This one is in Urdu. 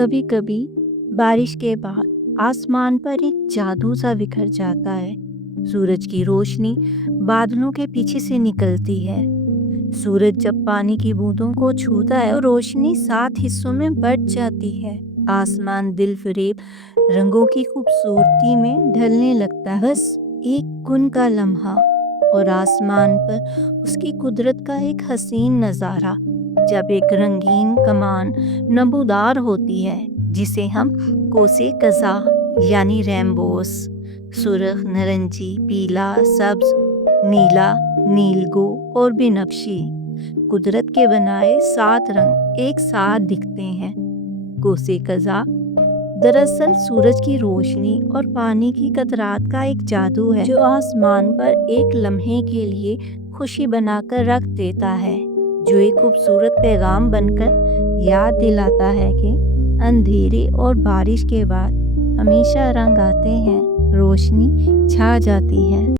کبھی کبھی بارش کے بعد آسمان پر ایک جادو سا بکھر جاتا ہے۔ سورج کی روشنی بادلوں کے پیچھے سے نکلتی ہے۔ سورج جب پانی کی بوندوں کو چھوتا ہے اور روشنی 7 حصوں میں بٹ جاتی ہے۔ آسمان دل فریب رنگوں کی خوبصورتی میں ڈھلنے لگتا ہے۔ بس ایک کن کا لمحہ اور آسمان پر اس کی قدرت کا ایک حسین نظارہ، جب ایک رنگین کمان نمودار ہوتی ہے جسے ہم قوس قزح یعنی رینبوز، سرخ، نارنجی، پیلا، سبز، نیلا، نیلگو اور بنفشی، قدرت کے بنائے 7 رنگ ایک ساتھ دکھتے ہیں۔ قوس قزح دراصل سورج کی روشنی اور پانی کی قطرات کا ایک جادو ہے جو آسمان پر ایک لمحے کے لیے خوشی بنا کر رکھ دیتا ہے، جو ایک خوبصورت پیغام بن کر یاد دلاتا ہے کہ اندھیرے اور بارش کے بعد ہمیشہ رنگ آتے ہیں، روشنی چھا جاتی ہے۔